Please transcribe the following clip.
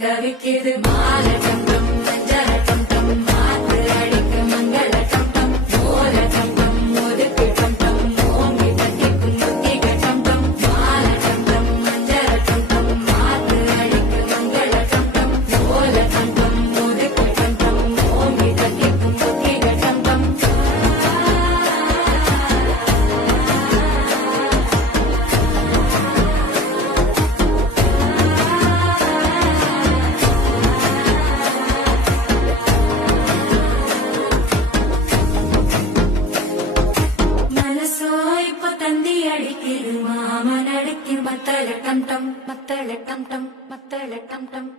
தவிக்குது மால டம் டம் மஞ்சள டம் டம் மாத்து அடிக்க மங்கள டம் டம் மோல டம் டம் ஒதுக்கு டம் டம் ஓங்கி தட்டிக்கும் முத்திக டம் டம் மால டம் டம் மஞ்சள டம் டம் மாத்து அடிக்க மங்கள டம் டம் மோல டம் டம் ஒதுக்கு டம் டம் ஓங்கி தட்டிக்கும் முத்திக டம் டம் மனசோ இப்ப தந்தி அடிக்குது மாமன் அடிக்கும் மத்தள டம் டம் மத்தள டம் டம் மத்தள டம் டம்